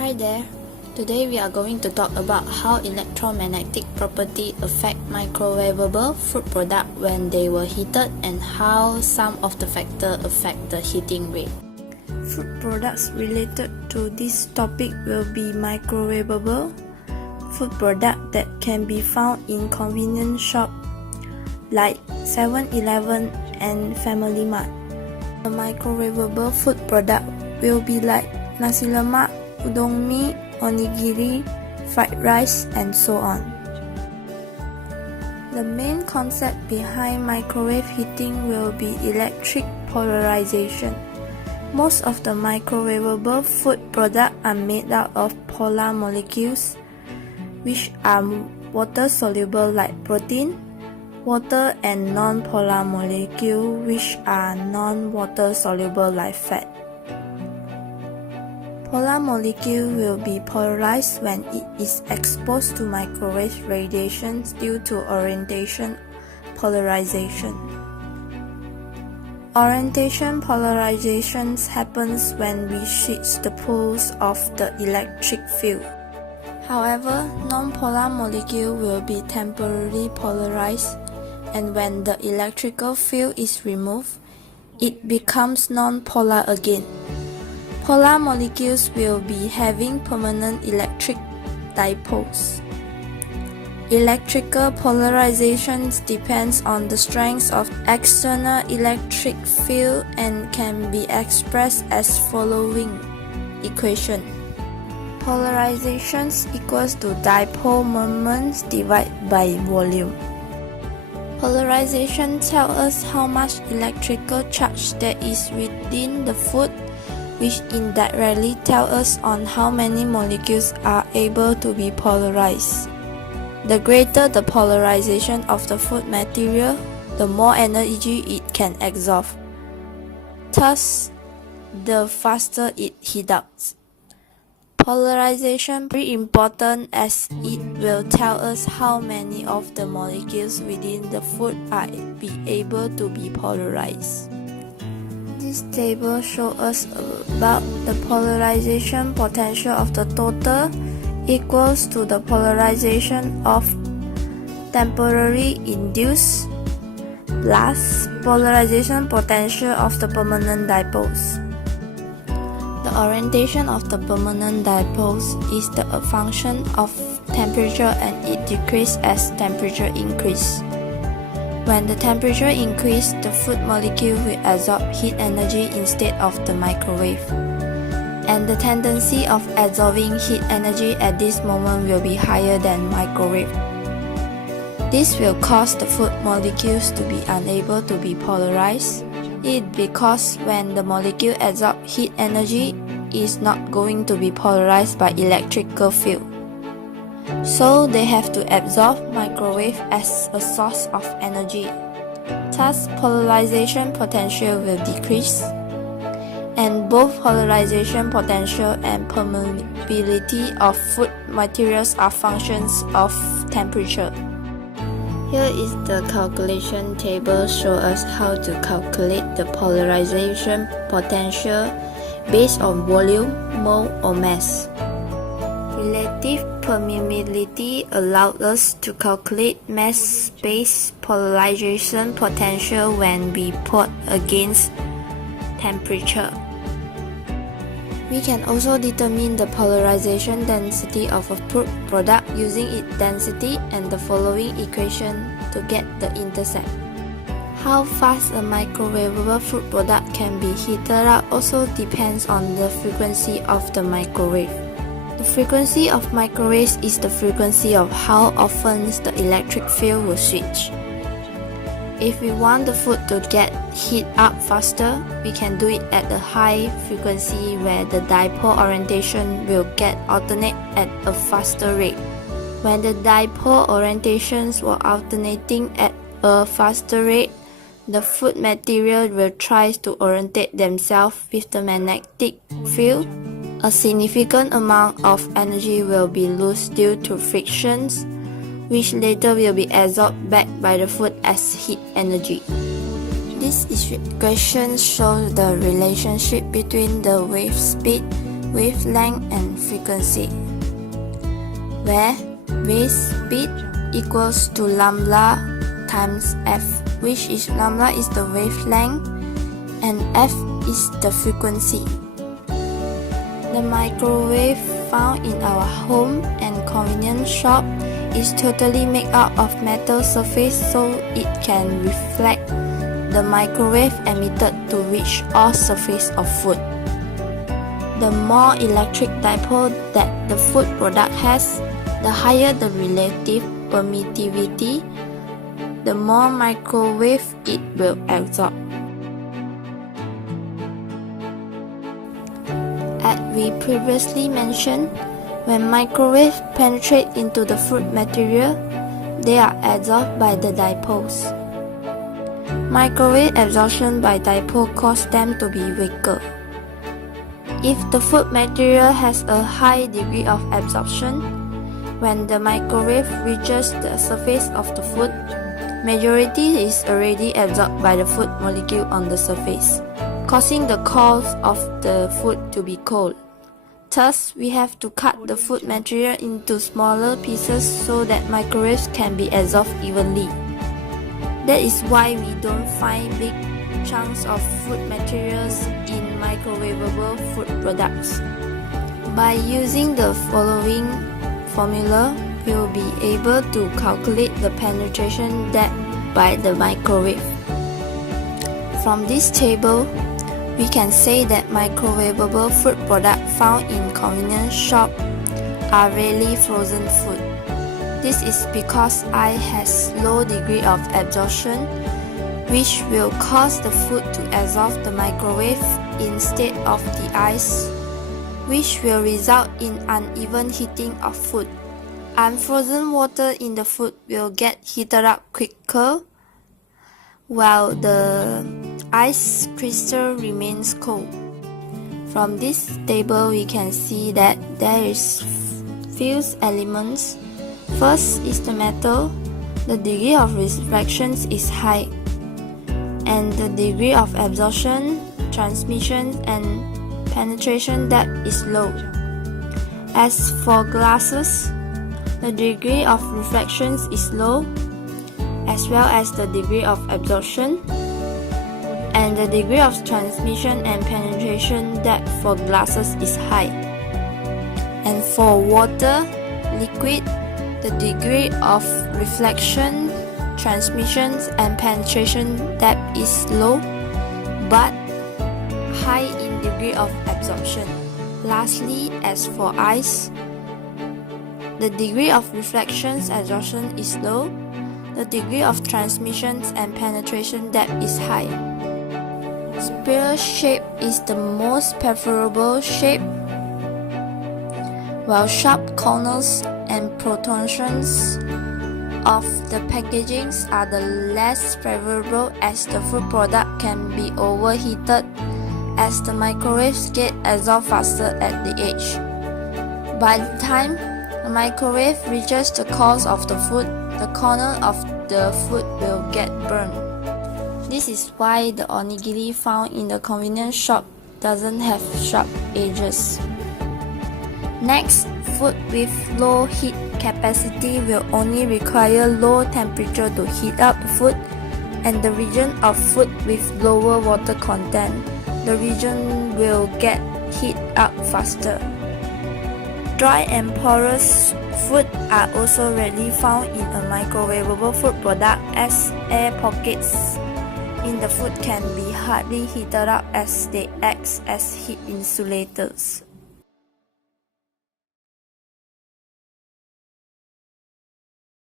Hi there. Today we are going to talk about how electromagnetic property affect microwavable food product when they were heated and how some of the factors affect the heating rate. Food products related to this topic will be microwavable food product that can be found in convenience shop like 7-Eleven and Family Mart. A microwavable food product will be like nasi lemak, udon mee, onigiri, fried rice, and so on. The main concept behind microwave heating will be electric polarization. Most of the microwavable food products are made out of polar molecules, which are water-soluble like protein, water, and non-polar molecules, which are non-water soluble like fat. Polar molecule will be polarized when it is exposed to microwave radiation due to orientation polarization. Orientation polarization happens when we switch the poles of the electric field. However, non-polar molecule will be temporarily polarized, and when the electrical field is removed, it becomes non-polar again. Polar molecules will be having permanent electric dipoles. Electrical polarization depends on the strength of external electric field and can be expressed as following equation. Polarization equals to dipole moments divided by volume. Polarization tells us how much electrical charge there is within the food, which indirectly tells us on how many molecules are able to be polarized. The greater the polarization of the food material, the more energy it can absorb. Thus, the faster it heats up. Polarization is very important as it will tell us how many of the molecules within the food are able to be polarized. This table shows us about the polarization potential of the total equals to the polarization of temporarily induced plus polarization potential of the permanent dipoles. The orientation of the permanent dipoles is the function of temperature and it decreases as temperature increases. When the temperature increases, the food molecule will absorb heat energy instead of the microwave. And the tendency of absorbing heat energy at this moment will be higher than microwave. This will cause the food molecules to be unable to be polarized. It because when the molecule absorbs heat energy, it is not going to be polarized by electrical field. So they have to absorb microwave as a source of energy. Thus, polarization potential will decrease, and both polarization potential and permeability of food materials are functions of temperature. Here is the calculation table show us how to calculate the polarization potential based on volume, mole, or mass. Relative permeability allows us to calculate mass-based polarization potential when we plot against temperature. We can also determine the polarization density of a food product using its density and the following equation to get the intercept. How fast a microwavable food product can be heated up also depends on the frequency of the microwave. The frequency of microwaves is the frequency of how often the electric field will switch. If we want the food to get heat up faster, we can do it at a high frequency where the dipole orientation will get alternate at a faster rate. When the dipole orientations were alternating at a faster rate, the food material will try to orientate themselves with the magnetic field. A significant amount of energy will be lost due to frictions, which later will be absorbed back by the food as heat energy. This equation shows the relationship between the wave speed wavelength and frequency, where wave speed equals to lambda times f, which is lambda is the wavelength and f is the frequency. The microwave found in our home and convenience shop is totally made up of metal surface, so it can reflect the microwave emitted to reach all surface of food. The more electric dipole that the food product has, the higher the relative permittivity, the more microwave it will absorb. As we previously mentioned, when microwaves penetrate into the food material, they are absorbed by the dipoles. Microwave absorption by dipole causes them to be weaker. If the food material has a high degree of absorption, when the microwave reaches the surface of the food, majority is already absorbed by the food molecule on the surface, causing the core of the food to be cold. Thus, we have to cut the food material into smaller pieces so that microwaves can be absorbed evenly. That is why we don't find big chunks of food materials in microwavable food products. By using the following formula, we will be able to calculate the penetration depth by the microwave. From this table, we can say that microwavable food products found in convenience shops are rarely frozen food. This is because ice has low degree of absorption, which will cause the food to absorb the microwave instead of the ice, which will result in uneven heating of food. Unfrozen water in the food will get heated up quicker, while the ice crystal remains cold. From this table, we can see that there is few elements. First is the metal. The degree of reflection is high, and the degree of absorption, transmission, and penetration depth is low. As for glasses, the degree of reflection is low, as well as the degree of absorption, and the degree of transmission and penetration depth for glasses is high. And for water, liquid, the degree of reflection, transmission, and penetration depth is low, but high in degree of absorption. Lastly, as for ice, the degree of reflection absorption is low, the degree of transmission and penetration depth is high. Spiral shape is the most preferable shape, while sharp corners and protrusions of the packagings are the less favorable, as the food product can be overheated as the microwaves get absorbed faster at the edge. By the time the microwave reaches the core of the food, the corner of the food will get burned. This is why the onigiri found in the convenience shop doesn't have sharp edges. Next, food with low heat capacity will only require low temperature to heat up the food, and the region of food with lower water content, the region will get heat up faster. Dry and porous food are also rarely found in a microwavable food product, as air pockets in the food can be hardly heated up as they act as heat insulators.